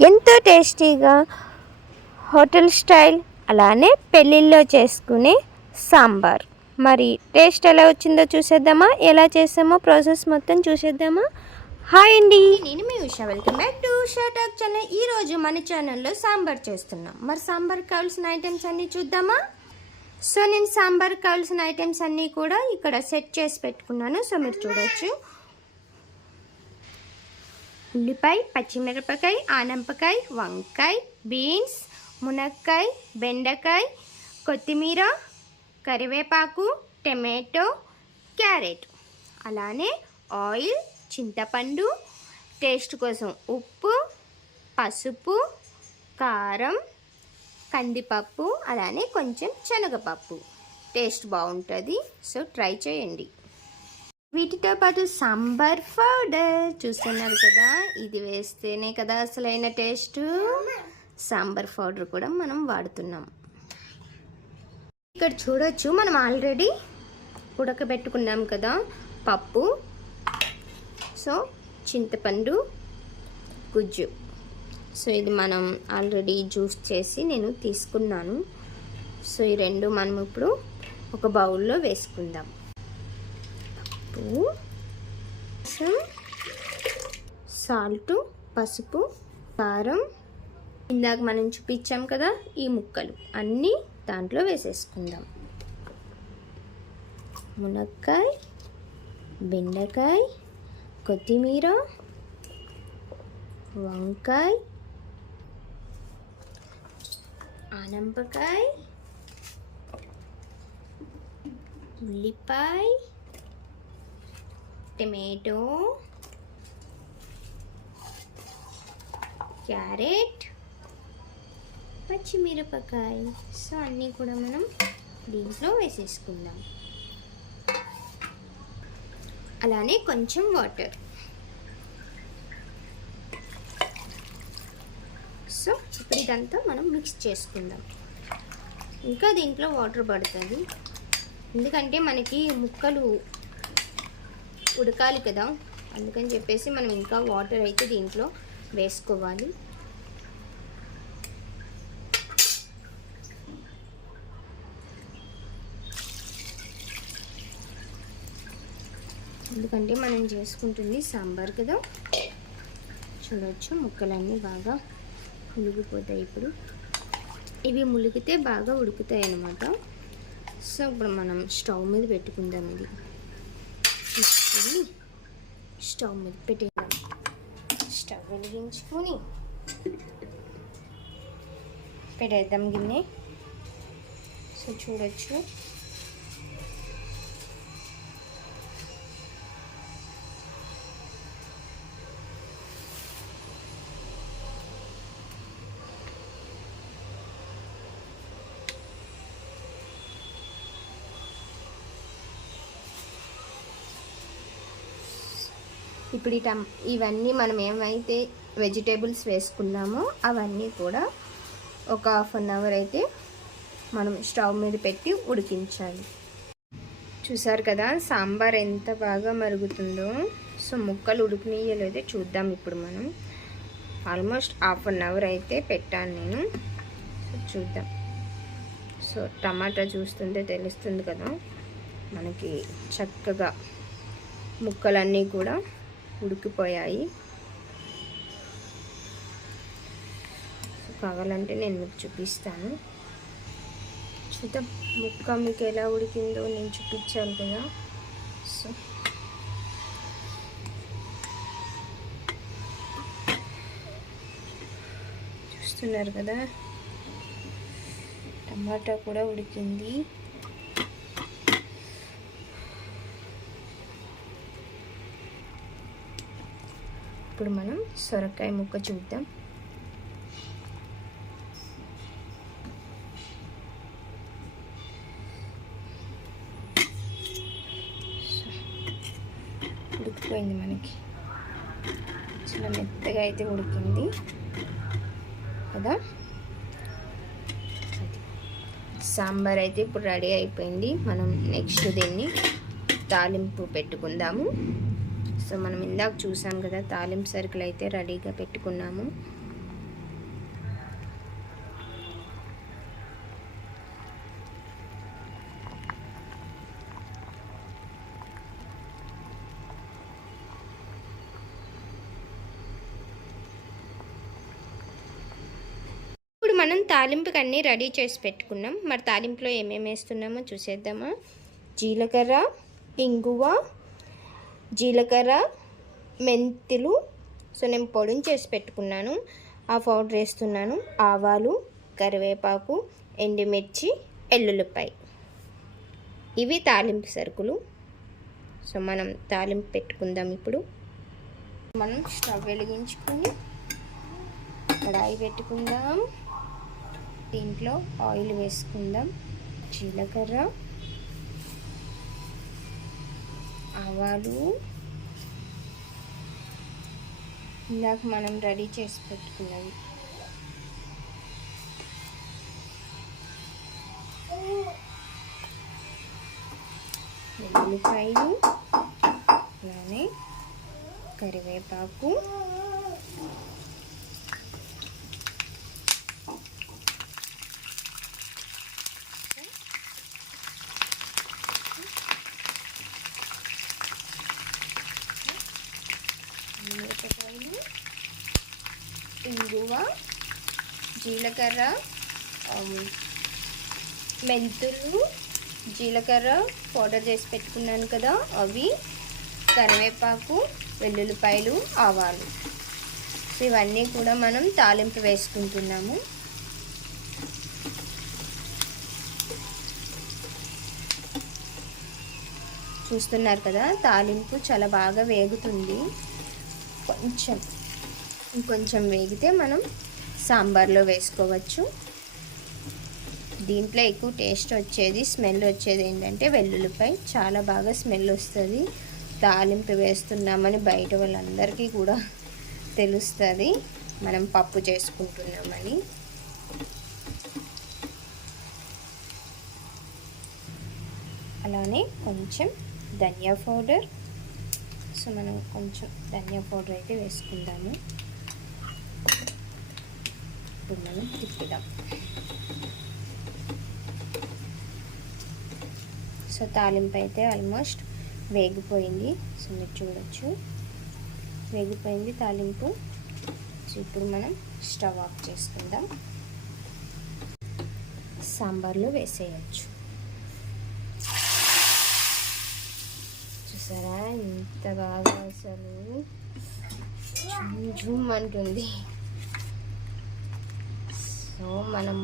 ఎంతో టేస్టీగా hotel style అలానే పెళ్ళిళ్ళలో చేసుకునే సాంబార్. మరి టేస్ట్ ఎలా వచ్చిందో చూసేద్దామా? ఎలా చేసామో ప్రాసెస్ మొత్తం చూసేద్దామా? హాయ్ అండి. నేను మీ Usha. Welcome back to Usha talk channel. ఈరోజు మన ఛానల్లో సాంబార్ చేస్తున్నాం. మరి సాంబార్ కావాల్సిన ఐటమ్స్ అన్నీ చూద్దామా? సో నేను సాంబార్ కావాల్సిన ఐటమ్స్ అన్నీ కూడా ఇక్కడ సెట్ చేసి పెట్టుకున్నాను. సో మీరు చూడొచ్చు. ఉల్లిపాయ పచ్చిమిరపకాయ ఆనంపకాయ వంకాయ బీన్స్ మునక్కాయ బెండకాయ కొత్తిమీర కరివేపాకు టమాటో క్యారెట్. అలానే ఆయిల్ చింతపండు టేస్ట్ కోసం ఉప్పు పసుపు కారం కందిపప్పు అలానే కొంచెం శనగపప్పు. టేస్ట్ బాగుంటుంది సో ట్రై చేయండి. వీటితో పాటు సాంబార్ పౌడర్ చూస్తున్నారు కదా. ఇది వేస్తేనే కదా అసలైన టేస్ట్. సాంబార్ పౌడర్ కూడా మనం వాడుతున్నాం. ఇక్కడ చూడొచ్చు మనం ఆల్రెడీ ఉడకబెట్టుకున్నాం కదా పప్పు. సో చింతపండు గుజ్జు. సో ఇది మనం ఆల్రెడీ జ్యూస్ చేసి నేను తీసుకున్నాను. సో ఈ రెండు మనం ఇప్పుడు ఒక బౌల్లో వేసుకుందాం. పసుపు సాల్ట్ పసుపు కారం. ఇందాక మనం చూపించాం కదా ఈ ముక్కలు. అన్నీ దాంట్లో వేసేసుకుందాం. మునక్కాయ బెండకాయ కొత్తిమీర వంకాయ ఆనంపకాయ ఉల్లిపాయ టమాటో క్యారెట్ పచ్చిమిరపకాయ. సో అన్నీ కూడా మనం దీంట్లో వేసేసుకుందాం. అలానే కొంచెం వాటర్. సో ఇప్పుడు ఇదంతా మనం మిక్స్ చేసుకుందాం. ఇంకా దీంట్లో వాటర్ పడుతుంది. ఎందుకంటే మనకి ముక్కలు ఉడకాలి కదా. అందుకని చెప్పేసి మనం ఇంకా వాటర్ అయితే దీంట్లో వేసుకోవాలి. ఎందుకంటే మనం చేసుకుంటుంది సాంబార్ కదా. చూడవచ్చు ముక్కలన్నీ బాగా మునిగిపోతాయి ఇప్పుడు. ఇవి ములిగితే బాగా ఉడుకుతాయి అన్నమాట సో ఇప్పుడు మనం స్టవ్ మీద పెట్టుకుందాం ఇది. తీసుకొని స్టవ్ మీద పెట్టేద్దాం. స్టవ్ వెలిగించుకొని పెట్టేద్దాం గిన్నె. సో చూడొచ్చు. ఇప్పుడు ఈ టమ్ ఇవన్నీ మనం ఏమైతే వెజిటేబుల్స్ వేసుకున్నామో అవన్నీ కూడా ఒక హాఫ్ అన్ అవర్ అయితే మనం స్టవ్ మీద పెట్టి ఉడికించాలి. చూసారు కదా సాంబార్ ఎంత బాగా మరుగుతుందో. సో ముక్కలు ఉడికినీయలేదో చూద్దాం ఇప్పుడు మనం. ఆల్మోస్ట్ హాఫ్ అన్ అవర్ అయితే పెట్టాను నేను. సో చూద్దాం. సో టమాటా చూస్తుంటే తెలుస్తుంది కదా మనకి చక్కగా ముక్కలన్నీ కూడా ఉడికిపోయాయి. కావాలంటే నేను మీకు చూపిస్తాను. చూద్దాం ముక్క మీకు ఎలా ఉడికిందో నేను చూపించాను కదా. సో చూస్తున్నారు కదా టమాటా కూడా ఉడికింది. ఇప్పుడు మనం సొరకాయ ముక్క చూద్దాం. ఉడికిపోయింది మనకి. చాలా మెత్తగా అయితే ఉడికింది. కదా? సాంబార్ అయితే ఇప్పుడు రెడీ అయిపోయింది. మనం నెక్స్ట్ దీన్ని తాలింపు పెట్టుకుందాము. సో మనం ఇందాక చూసాం కదా తాలింపు సరుకులు అయితే రెడీగా పెట్టుకున్నాము. మనం తాలింపుకి అన్నీ రెడీ చేసి పెట్టుకున్నాం. మరి తాలింపులో ఏమేమి వేస్తున్నామో చూసేద్దామా? జీలకర్ర ఇంగువ జీలకర్ర మెంతులు సో నేను పొడిని చేసి పెట్టుకున్నాను. ఆ పౌడర్ వేస్తున్నాను. ఆవాలు కరివేపాకు ఎండుమిర్చి ఎల్లుల్లిపాయ. ఇవి తాలింపు సరుకులు. సో మనం తాలింపు పెట్టుకుందాం ఇప్పుడు. మనం స్టవ్ వెలిగించుకొని కడాయి పెట్టుకుందాం. దీంట్లో ఆయిల్ వేసుకుందాం. జీలకర్ర. ఆవాలు ఇందాక మనం రెడీ చేసి పెట్టుకున్నది ఉల్లిపాయలు అలానే కరివేపాకు మిరపకాయలు ఇంగువ జీలకర్ర మెంతులు జీలకర్ర పౌడర్ చేసి పెట్టుకున్నాను కదా అవి కరివేపాకు వెల్లుల్లిపాయలు ఆవాలు. ఇవన్నీ కూడా మనం తాలింపు వేసుకుంటున్నాము. చూస్తున్నారు కదా తాలింపు చాలా బాగా వేగుతుంది. కొంచెం ఇంకొంచెం వేగితే మనం సాంబార్లో వేసుకోవచ్చు. దీంట్లో ఎక్కువ టేస్ట్ వచ్చేది స్మెల్ వచ్చేది ఏంటంటే వెల్లుల్లిపై చాలా బాగా స్మెల్ వస్తుంది. తాలింపు వేస్తున్నామని బయట వాళ్ళందరికీ కూడా తెలుస్తుంది. మనం పప్పు చేసుకుంటున్నామని. అలానే కొంచెం ధనియా పౌడర్. సో మనం కొంచెం ధనియా పౌడర్ అయితే వేసుకుందాము. ఇప్పుడు మనం తిప్పుదాం. సో తాలింపు అయితే ఆల్మోస్ట్ వేగిపోయింది. సో మీరు చూడొచ్చు. వేగిపోయింది తాలింపు. సో ఇప్పుడు మనం స్టవ్ ఆఫ్ చేసుకుందాం. సాంబార్లో వేసేయచ్చు. చూసారా? ఇంత బాగా అసలు జూమ్ అంటుంది. సో మనం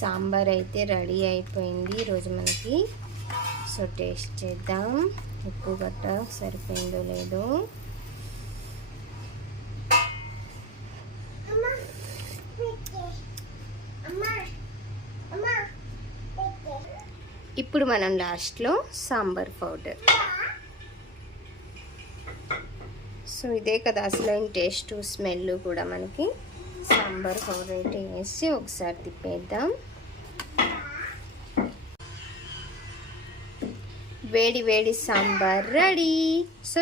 సాంబార్ అయితే రెడీ అయిపోయింది ఈరోజు మనకి. సో టేస్ట్ చేద్దాం. ఉప్పు గట్ట సరిపోయిందో లేదో. ఇప్పుడు మనం లాస్ట్లో సాంబార్ పౌడర్. సో ఇదే కదా అసలైన టేస్ట్ స్మెల్ కూడా మనకి. సాంబార్ పౌడర్ అయితే వేసి ఒకసారి తిప్పేద్దాం. వేడి వేడి సాంబార్ రెడీ. సో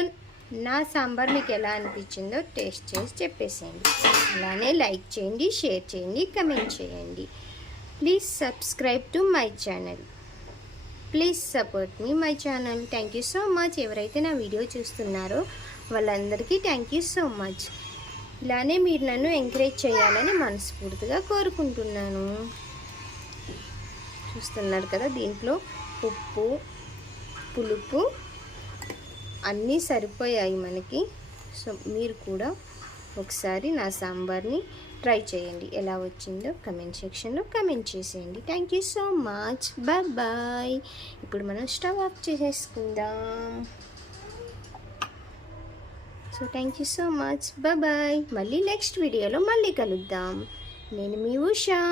నా సాంబార్ మీకు ఎలా అనిపించిందో టేస్ట్ చేసి చెప్పేసేయండి. అలానే లైక్ చేయండి షేర్ చేయండి కమెంట్ చేయండి. Please subscribe to my channel. Please support me my channel. Thank you so much. ఎవరైతే నా వీడియో చూస్తున్నారో వాళ్ళందరికీ థ్యాంక్ యూ సో మచ్. ఇలానే మీరు నన్ను ఎంకరేజ్ చేయాలని మనస్ఫూర్తిగా కోరుకుంటున్నాను. చూస్తున్నారు కదా దీంట్లో ఉప్పు పులుపు అన్నీ సరిపోయాయి మనకి. సో మీరు కూడా ఒకసారి నా సాంబార్ని ట్రై చేయండి. ఎలా వచ్చిందో కమెంట్ సెక్షన్లో కమెంట్ చేసేయండి. Thank you so much bye ఇప్పుడు మనం స్టవ్ ఆఫ్ చేసేసుకుందాం. So thank you so much bye మళ్ళీ నెక్స్ట్ వీడియోలో మళ్ళీ కలుద్దాం. నేను మీ ఉషా.